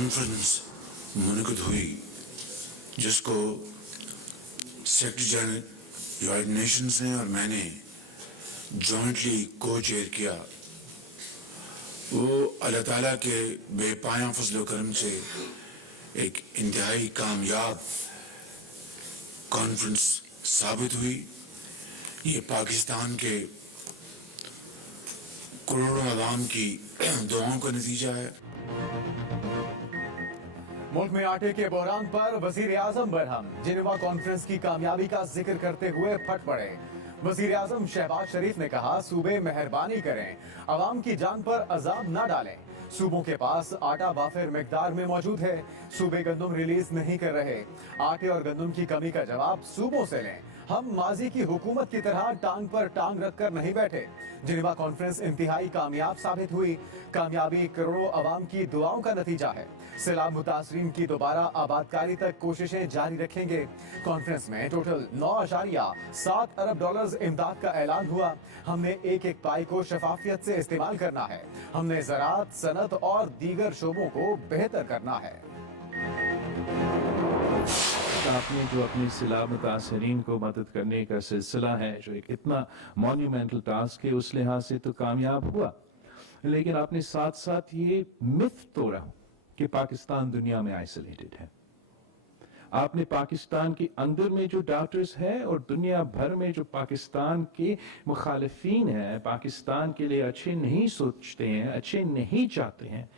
Conference मुनक़िद हुई जिसको secretary general United Nations ने और मैंने जॉइंटली को चेयर किया, वो अल्लाह ताला के बेपाया फज़ल व करम से एक इंतहाई कामयाब कॉन्फ्रेंस साबित हुई। ये पाकिस्तान के करोड़ों अवाम की दुआओं का नतीजा है। मुल्क में आटे के बहरान पर वजीर आजम बरहम जिनेवा कॉन्फ्रेंस की कामयाबी का जिक्र करते हुए फट पड़े। वजीर आजम शहबाज शरीफ ने कहा, सूबे मेहरबानी करें, अवाम की जान पर अजाब न डालें। सूबों के पास आटा वाफिर मिकदार में मौजूद है, सूबे गंदम रिलीज नहीं कर रहे। आटे और गंदम की कमी का जवाब सूबों से लें। हम माजी की हुकूमत की तरह टांग पर टांग रखकर नहीं बैठे। जिनेवा कॉन्फ्रेंस इंतहाई कामयाब साबित हुई। कामयाबी करोड़ों अवाम की दुआओं का नतीजा है। सैलाब मुतासरीन की दोबारा आबादकारी तक कोशिशें जारी रखेंगे। कॉन्फ्रेंस में टोटल 9.7 अरब डॉलर्स इमदाद का ऐलान हुआ। हमने एक एक पाई को शफाफियत से इस्तेमाल करना है। हमने ज़राअत, सनत और दीगर शोबों को बेहतर करना है। आपने जो अपनी सैलाब मुतासरीन को मदद करने का सिलसिला है, जो एक इतना मॉन्यूमेंटल टास्क है, उस लिहाज से तो कामयाब हुआ, लेकिन आपने साथ साथ ये मिथ तोड़ा कि पाकिस्तान दुनिया में आइसोलेटेड है। आपने पाकिस्तान के अंदर में जो डॉक्टर्स हैं और दुनिया भर में जो पाकिस्तान के मुखालिफिन हैं, पाकिस्तान के लिए अच्छे नहीं सोचते हैं, अच्छे नहीं चाहते हैं,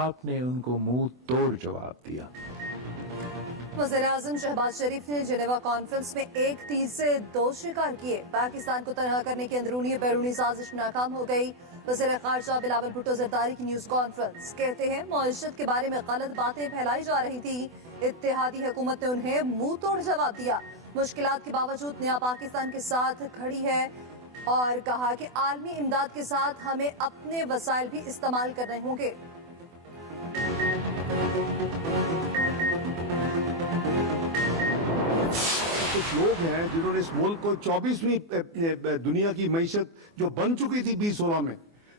आपने उनको मुंह तोड़ जवाब दिया। वज़ीर-ए-आज़म शहबाज शरीफ ने जिनेवा कॉन्फ्रेंस में एक तीर से 2 शिकार किए। पाकिस्तान को तनहा करने की अंदरूनी बैरूनी साजिश नाकाम हो गई। वज़ीर ख़ारिजा बिलावल भुट्टो ज़रदारी की न्यूज़ कॉन्फ्रेंस, कहते हैं मईशत के बारे में गलत बातें फैलाई जा रही थी। इत्तेहादी हुकूमत ने उन्हें मुंह तोड़ जवाब दिया। मुश्किलात के बावजूद नया पाकिस्तान के साथ खड़ी है और कहा कि आलमी इमदाद के साथ हमें अपने वसाइल भी इस्तेमाल करने होंगे। कुछ लोग हैं जिन्होंने इस मुल्क को 24वीं दुनिया की मईशत जो बन चुकी थी 2016 में,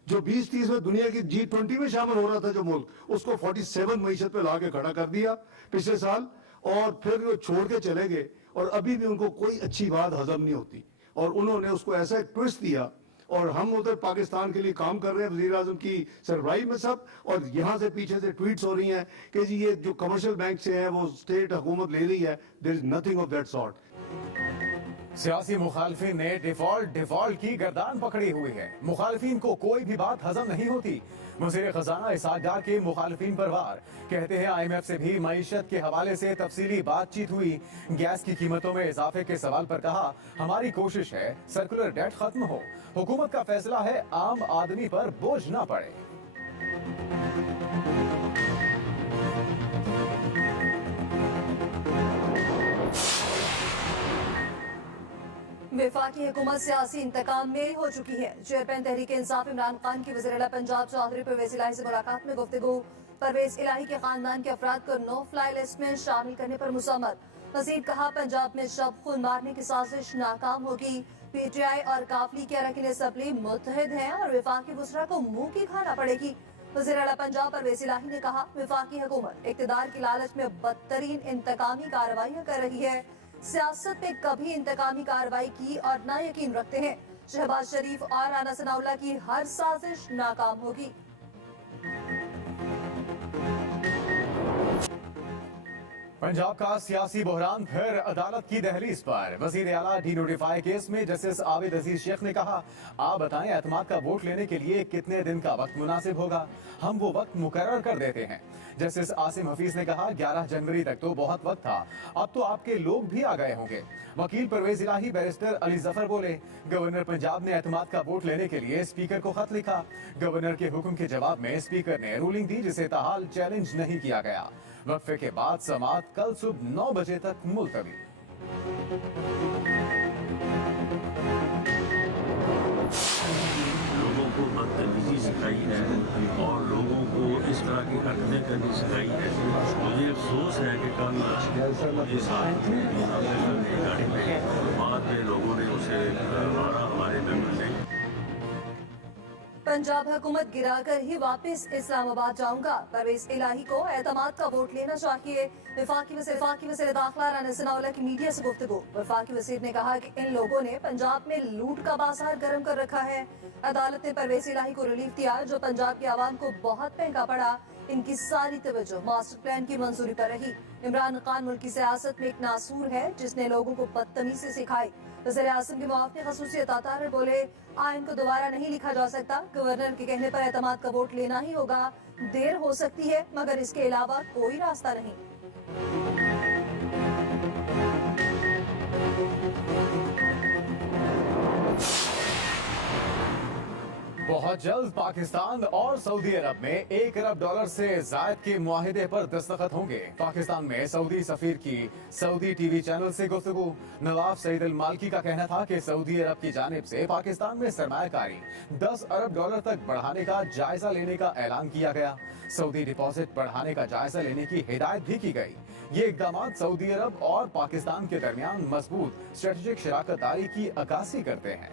जो 2030 में दुनिया की G20 में शामिल हो रहा था जो मुल्क, उसको 47 मईशत पे ला के खड़ा कर दिया पिछले साल, और फिर वो छोड़ के चले गए और अभी भी उनको कोई अच्छी बात हजम नहीं होती और उन्होंने उसको ऐसा एक ट्विस्ट दिया। और हम उधर पाकिस्तान के लिए काम कर रहे हैं, वज़ीर आज़म की सरबराही में सब, और यहाँ से पीछे से ट्वीट्स हो रही हैं कि जी ये जो कमर्शियल बैंक से है वो स्टेट हुकूमत ले रही है। There is nothing of that sort. सियासी मुखालफिन ने डिफॉल्ट की गर्दान पकड़ी हुई है। मुखालफिन को कोई भी बात हजम नहीं होती। वज़ीर खजाना इसहाक डार के मुखालफिन पर वार, कहते हैं IMF से भी मईशत के हवाले से तफसीली बातचीत हुई। गैस की कीमतों में इजाफे के सवाल पर कहा, हमारी कोशिश है सर्कुलर डेट खत्म हो। हुकूमत का फैसला है आम आदमी पर बोझ न पड़े। वफाकी हुकूमत सियासी इंतकाम में हो चुकी है। चेयरमैन तहरीक इंसाफ इमरान खान की वज़ीर आला पंजाब चौधरी परवेज इलाही से मुलाकात में गुफ्तगू। परवेज इलाही के खानदान के अफराद को नो फ्लाई लिस्ट में शामिल करने पर मुसम्मत। मजीद कहा, पंजाब में शब खून मारने की साजिश नाकाम होगी। PTI और काफली के अरकान असम्बली मुत्तहिद हैं और वफाकी वज़रा को मुंह की खाना पड़ेगी। वज़ीर आला पंजाब परवेज इलाही ने कहा, वफाकी हुकूमत इक़्तिदार की लालच में बदतरीन इंतकामी कार्रवाइयाँ कर रही है। सियासत में कभी इंतकामी कार्रवाई की और ना यकीन रखते हैं। शहबाज शरीफ और राना सनाउल्लाह की हर साजिश नाकाम होगी। पंजाब का सियासी बहरान फिर अदालत की दहलीज पर। वजीर आला डीनोटिफाई केस में जस्टिस आबिद अजीज शेख ने कहा, आप बताएं एतमाद का वोट लेने के लिए कितने दिन का वक्त मुनासिब होगा, हम वो वक्त मुकर्रर कर देते हैं। जस्टिस आसिम हफीज ने कहा, 11 जनवरी तक तो बहुत वक्त था, अब तो आपके लोग भी आ गए होंगे। वकील परवेज इलाही बैरिस्टर अली जफर बोले, गवर्नर पंजाब ने एतमाद का वोट लेने के लिए स्पीकर को खत लिखा। गवर्नर के हुक्म के जवाब में स्पीकर ने रूलिंग दी जिसे ताहाल चैलेंज नहीं किया गया। वक्फे के बाद समाअत कल सुबह 9 बजे तक मुलतवी। लोगों को बदतमीजी सिखाई है और लोगों को इस तरह की हरकतें करनी सिखाई है। मुझे अफसोस है कि कल मुझे साथ गाड़ी में बाद में लोगों ने उसे मारा, हमारे मेंबर ने। पंजाब हुकूमत गिराकर ही वापस इस्लामाबाद जाऊंगा। परवेज इलाही को एतमाद का वोट लेना चाहिए। वफाकी वज़ीर दाखिला राना सनाउल्लाह की मीडिया से गुफ्तगू। वफाकी वज़ीर ने कहा कि इन लोगों ने पंजाब में लूट का बाजार गर्म कर रखा है। अदालत ने परवेज इलाही को रिलीफ दिया जो पंजाब की आवाम को बहुत महंगा पड़ा। इनकी सारी तवज्जो मास्टर प्लान की मंजूरी पर रही। इमरान खान मुल्क की सियासत में एक नासूर है जिसने लोगों को बदतमीजी सिखाई। वज़ीर आज़म की मुआफ़ खसूसियत अतार बोले, आइन को दोबारा नहीं लिखा जा सकता। गवर्नर के कहने पर एतमाद का वोट लेना ही होगा। देर हो सकती है मगर इसके अलावा कोई रास्ता नहीं। बहुत जल्द पाकिस्तान और सऊदी अरब में $1 अरब से जायद के मुआहिदे पर दस्तखत होंगे। पाकिस्तान में सऊदी सफीर की सऊदी टीवी चैनल से गुफ्तगू। नवाब सईद अल मालकी का कहना था कि सऊदी अरब की जानिब से पाकिस्तान में सरमायाकारी $10 अरब तक बढ़ाने का जायजा लेने का ऐलान किया गया। सऊदी डिपॉजिट बढ़ाने का जायजा लेने की हिदायत भी की गई। ये इकदाम सऊदी अरब और पाकिस्तान के दरमियान मजबूत स्ट्रेटेजिक शराकतदारी की अक्कासी करते हैं।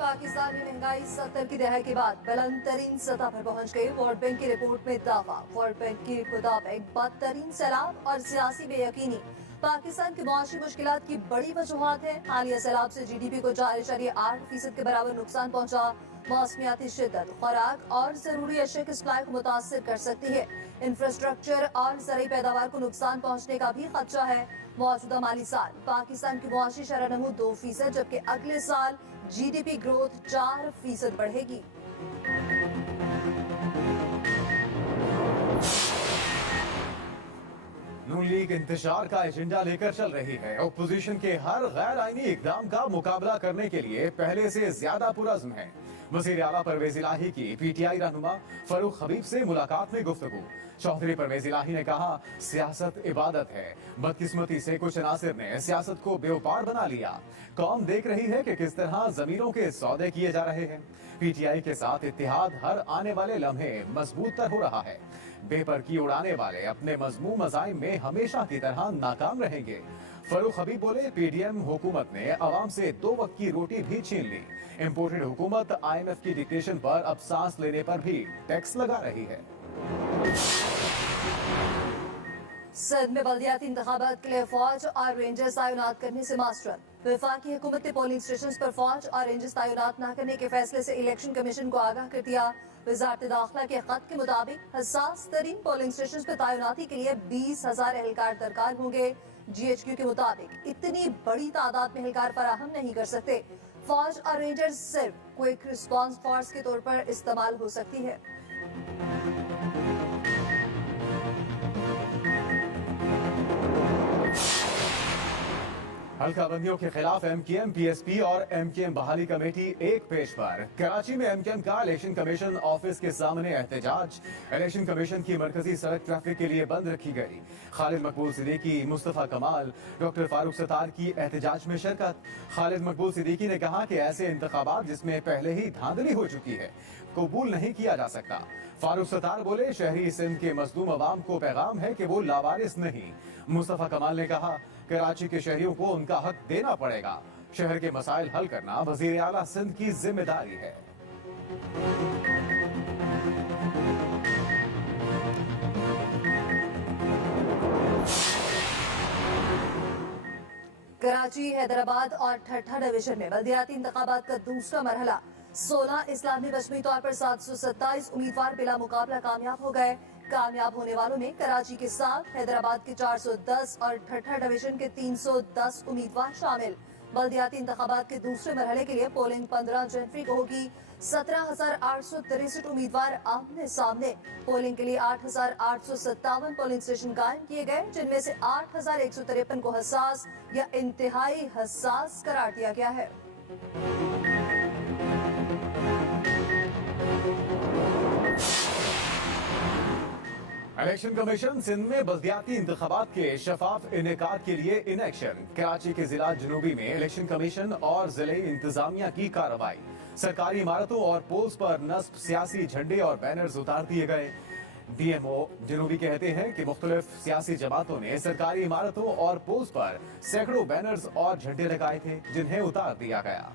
पाकिस्तान में महंगाई 70 की दहाई के बाद बुलंद तरीन सतह पर पहुंच गई। वर्ल्ड बैंक की रिपोर्ट में दावा। वर्ल्ड बैंक के मुताबिक बदतरीन सैलाब और सियासी बेयकीनी पाकिस्तान की मुआशी मुश्किलात की बड़ी वजूहात है। हालिया सैलाब से GDP को 4.8% के बराबर नुकसान पहुंचा। मौसमियाती शिद्दत खुराक और जरूरी अशिया की सप्लाई को मुतासर कर सकती है। इंफ्रास्ट्रक्चर और ज़रूरी पैदावार को नुकसान पहुंचने का भी खदशा है। मौजूदा माली साल पाकिस्तान की मुआशी शरह नमू 2% जबकि अगले साल GDP ग्रोथ 4% बढ़ेगी। नून लीग इंतजार का एजेंडा लेकर चल रही है। ओपोजिशन के हर गैर आईनी इकदाम का मुकाबला करने के लिए पहले से ज्यादा पुरज़्म है। वज़ीर आला परवेज इलाही की PTI रहनुमा फरूख हबीब से मुलाकात में गुफ्तगू। चौधरी परवेज इलाही ने कहा, सियासत इबादत है। बदकिस्मती से कुछ अनासिर ने सियासत को बेवपार बना लिया। कौम देख रही है कि किस तरह जमीनों के सौदे किए जा रहे हैं। PTI के साथ इत्तेहाद हर आने वाले लम्हे मजबूत तर हो रहा है। बेपरकी उड़ाने वाले अपने मजमूम मज़ाइम में हमेशा की तरह नाकाम रहेंगे। फरूख हबीब बोले, PDM हुकूमत ने अवाम से 2 वक्त की रोटी भी छीन ली। इम्पोर्टेड हुकूमत IMF की डिक्टेशन पर अब सांस लेने पर भी टैक्स लगा रही है। सिंध में बल्दियाती इंतखाबात के लिए फौज और रेंजर्स तैनात करने से मास्टर। वफाकी हुकूमत ने पोलिंग स्टेशन पर फौज और रेंजर्स तैनात न करने के फैसले से इलेक्शन कमीशन को आगाह कर दिया। वजारत दाखिला के खत के मुताबिक हसास तरीन पोलिंग स्टेशन पर तैनाती के लिए 20,000 एहलकार दरकार होंगे। GHQ के मुताबिक इतनी बड़ी तादाद में एहलकार फराहम नहीं कर सकते। फौज और रेंजर्स सिर्फ क्विक रिस्पांस फोर्स के तौर पर इस्तेमाल हो सकती है। हल्का बंदियों के खिलाफ MKM, PSP और MKM बहाली कमेटी एक पेज पर। कराची में MKM का इलेक्शन कमीशन ऑफिस के सामने एहतजाज। इलेक्शन कमीशन की मरकजी सड़क ट्रैफिक के लिए बंद रखी गई। खालिद मकबूल सिद्दीकी, मुस्तफा कमाल, डॉक्टर फारूक सत्तार की एहतजाज में शिरकत। खालिद मकबूल सिद्दीकी ने कहा कि ऐसे इंतखाबात जिसमें पहले ही धांधली हो चुकी है कबूल नहीं किया जा सकता। फारूक सत्तार बोले, शहरी सिंध के मजलूम अवाम को पैगाम है कि वो लावारिस नहीं। मुस्तफा कमाल ने कहा, कराची के शहरियों को उनका हक देना पड़ेगा। शहर के मसाइल हल करना वजीर आला सिंध की जिम्मेदारी है। कराची, हैदराबाद और ठट्ठा डिवीजन में बल्दियाती इंतखाबात का दूसरा मरहला 16 इस्लाम में बशमी तौर पर 727 उम्मीदवार बिला मुकाबला कामयाब हो गए। कामयाब होने वालों में कराची के 7, हैदराबाद के 410 और ठट्ठा डिवीजन के 310 उम्मीदवार शामिल। बल्दियाती इंतखाबात के दूसरे मरहले के लिए पोलिंग 15 जनवरी को होगी। 17,863 उम्मीदवार आमने सामने। पोलिंग के लिए 8,857 पोलिंग स्टेशन कायम किए गए, जिनमें से 8,153 को हसास या इंतहाई हसास करार दिया गया है। इलेक्शन कमीशन सिंध में बल्दियाती इंतखाबात के शफाफ इनेकाद के लिए इन एक्शन। कराची के जिला जनूबी में इलेक्शन कमीशन और जिले इंतजामिया की कार्रवाई। सरकारी इमारतों और पोल्स पर नस्ब सियासी झंडे और बैनर्स उतार दिए गए। डीएमओ जनूबी कहते हैं कि मुख्तलिफ सियासी जमातों ने सरकारी इमारतों और पोल्स पर सैकड़ों बैनर्स और झंडे लगाए थे, जिन्हें उतार दिया गया।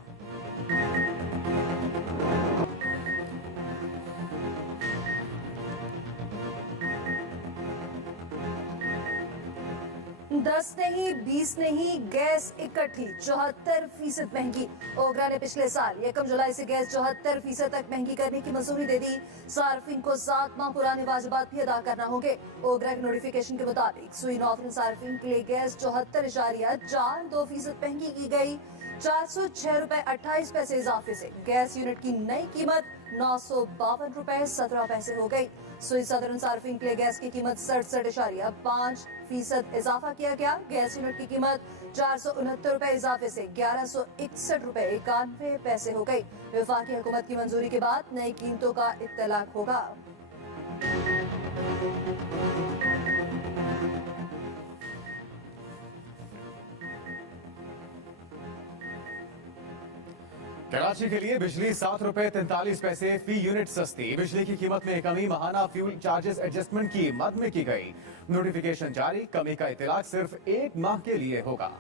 10 नहीं 20 नहीं गैस इकट्ठी 74% महंगी। ओगरा ने पिछले साल 1 जुलाई से गैस 74% तक महंगी करने की मंजूरी दे दी। सार्फिन को 7 माह पुराने वाजिबात भी अदा करना होंगे। ओगरा के नोटिफिकेशन के मुताबिक सुई नौफिन सार्फिन के लिए गैस 74.42% महंगी की गई। 406 रुपए 28 पैसे इजाफे से गैस यूनिट की नई कीमत 952 रुपए 17 पैसे हो गई। सुई सदरन सार्फिन के लिए गैस की कीमत 67.5% इजाफा किया गया। गैस यूनिट की कीमत 469 रुपए इजाफे से 1161 रुपए 91 पैसे हो गई। वफाकी हुकूमत की मंजूरी के बाद नई कीमतों का इत्तलाक होगा। कराची के लिए बिजली 7 रुपए 43 पैसे फी यूनिट सस्ती। बिजली की कीमत में कमी महाना फ्यूल चार्जेस एडजस्टमेंट की मद में की गई। नोटिफिकेशन जारी, कमी का इतलाक सिर्फ 1 माह के लिए होगा।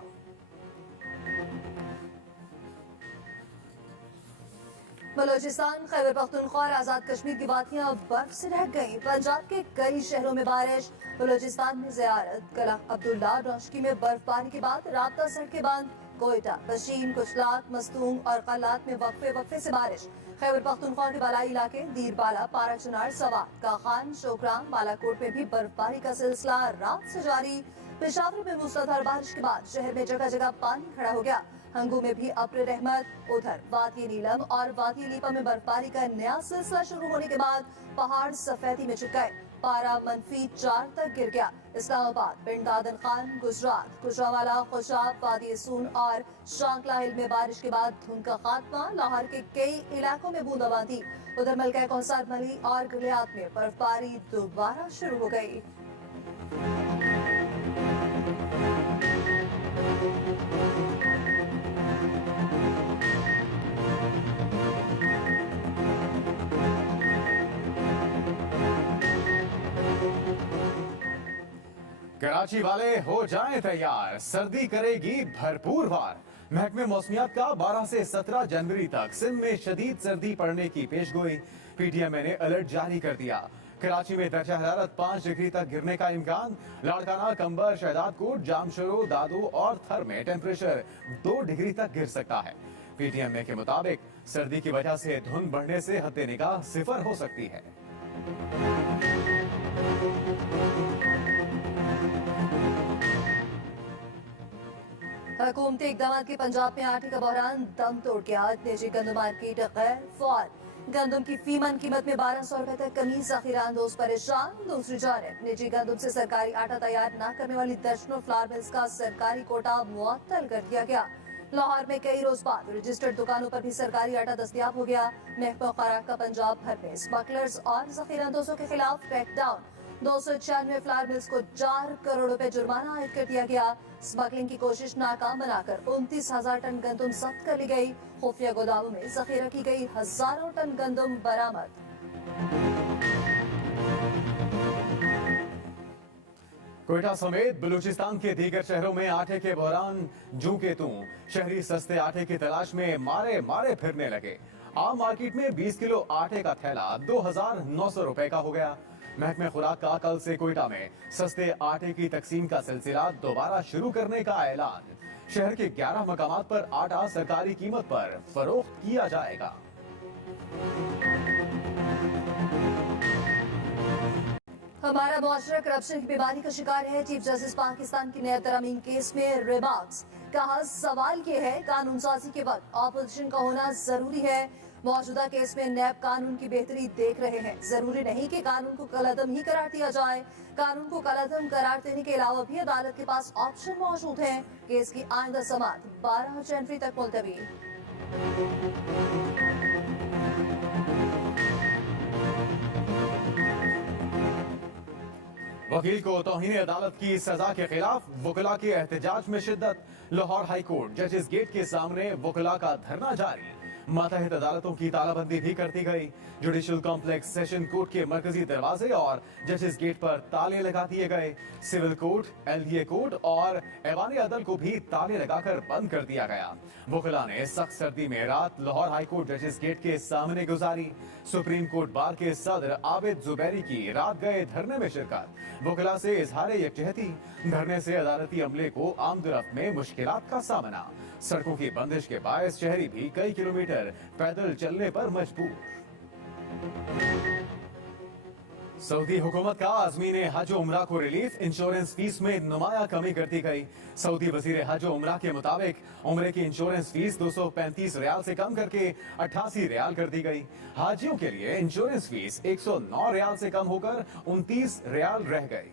बलोचिस्तान, खैबर पख्तूनख्वा और आजाद कश्मीर की वादियां बर्फ से ढक गई। पंजाब के कई शहरों में बारिश। बलोचिस्तान में ज़ियारत, कला अब्दुल्ला, रोशकी में बर्फबारी के बाद राब्ता सड़कें बंद। कोयटा, बशीन, कुचलात, मस्तूंग और कलात में वक्फे से बारिश। खैबर पख्तूनख्वा के बालाई इलाके दीरबाला, पारा चुनार, सवात, काखान, शोकराम, बालाकोट में भी बर्फबारी का सिलसिला रात से जारी। पेशावर में मूसलाधार बारिश के बाद शहर में जगह जगह पानी खड़ा हो गया। हंगू में भी अब्र रहमत। उधर वादी नीलम और वादी लीपा में बर्फबारी का नया सिलसिला शुरू होने के बाद पहाड़ सफेदी में छुप गए। पारा -4 तक गिर गया। इस्लामाबाद, बिन दादन खान, गुजरात, गुजरावाला, खुशाब, वादी सून और शांकला हिल में बारिश के बाद धुंध का खात्मा। लाहौर के कई इलाकों में बूंदाबांदी। उधर मलका कौसार मली और गुलियात में बर्फबारी दोबारा शुरू हो गई। कराची वाले हो जाएं तैयार, सर्दी करेगी भरपूर वार। महकमे मौसमियात का 12 से 17 जनवरी तक सिंध में शदीद सर्दी पड़ने की पेशगोई। पीटीएमए ने अलर्ट जारी कर दिया। कराची में दर्जा हरारत 5 डिग्री तक गिरने का इम्कान। लाड़काना, कंबर, शहदादकोट, जामशरो, दादू और थर में टेम्परेचर 2 डिग्री तक गिर सकता है। पीटीएमए के मुताबिक सर्दी की वजह से धुंध बढ़ने से हद्दे निगाह 0 हो सकती है। हुकूमती इकदाम के पंजाब में आटे का बहरान दम तोड़ गया। निजी गंदम मार्केट गैर फाल। गंदम की फीमन कीमत में 1200 रुपए तक कमी। ज़ख़ीरा अंदोज परेशान। दूसरी जानिब निजी गंदम से सरकारी आटा तैयार न करने वाली दर्जनों फ्लावर मिल्स का सरकारी कोटा मुअत्तल कर दिया गया। लाहौर में कई रोज बाद रजिस्टर्ड दुकानों पर भी सरकारी आटा दस्तयाब हो गया। महकमा खुराक का पंजाब भर में स्मगलर्स और ज़ख़ीरा अंदोजों के खिलाफ क्रैकडाउन। 296 फ्लावर मिल्स को 4 करोड़ रुपए जुर्माना आयद कर दिया गया। स्मगलिंग की कोशिश नाकाम बनाकर 29,000 टन गंदम जब्त कर ली गई। खुफिया गोदामों में जखीरा की गई हजारों टन गंदम बरामद। कोयटा समेत बलूचिस्तान के दीगर शहरों में आटे के बहरान जूं के तूं। शहरी सस्ते आटे की तलाश में मारे मारे फिरने लगे। आम मार्केट में 20 किलो आटे का थैला 2,900 रुपए का हो गया। महकमे खुराक का कल से कोयटा में सस्ते आटे की तकसीम का सिलसिला दोबारा शुरू करने का ऐलान। शहर के 11 मकामात पर आटा सरकारी कीमत पर फरोख्त किया जाएगा। हमारा मुआशरा करप्शन की बीमारी का शिकार है। चीफ जस्टिस पाकिस्तान की नैब तरामीम केस में रिमार्क्स। कहा, सवाल ये है कानून साजी के वक्त ऑपोजिशन का होना जरूरी है। मौजूदा केस में नैब कानून की बेहतरी देख रहे हैं। जरूरी नहीं कि कानून को कलअदम ही करार दिया जाए। कानून को कलअदम करार देने के अलावा भी अदालत के पास ऑप्शन मौजूद हैं। केस की आइंदा समाअत 12 जनवरी तक मुलतवी। वकील को तौहीन अदालत की सजा के खिलाफ वकला के एहतजाज में शिद्दत। लाहौर हाई कोर्ट जजेस गेट के सामने वकला का धरना जारी। मातहत अदालतों की तालाबंदी भी कर दी गई। जुडिशल कॉम्प्लेक्स सेशन कोर्ट के मरकजी दरवाजे और जजेस गेट पर ताले लगा दिए गए। सिविल कोर्ट, एलडीए कोर्ट और ऐवान अदल को भी ताले लगाकर बंद कर दिया गया। वकला ने सख्त सर्दी में रात लाहौर हाई कोर्ट जजेस गेट के सामने गुजारी। सुप्रीम कोर्ट बार के सदर आबिद जुबैरी की रात गए धरने में शिरकत। वकला से इजहार यकजहती। धरने से अदालती अमले को आमदरफ्त में मुश्किलात का सामना। सड़कों की बंदिश के बायस शहरी भी कई किलोमीटर पैदल चलने पर मजबूर। सऊदी हुकूमत का आज़मीन हज उमरा को रिलीफ, इंश्योरेंस फीस में नुमाया कमी कर दी गई। सऊदी वजीर हज उमरा के मुताबिक उमरे की इंश्योरेंस फीस 235 रियाल से कम करके 88 रियाल कर दी गई। हाजियों के लिए इंश्योरेंस फीस 109 रियाल से कम होकर 29 रियाल रह गई।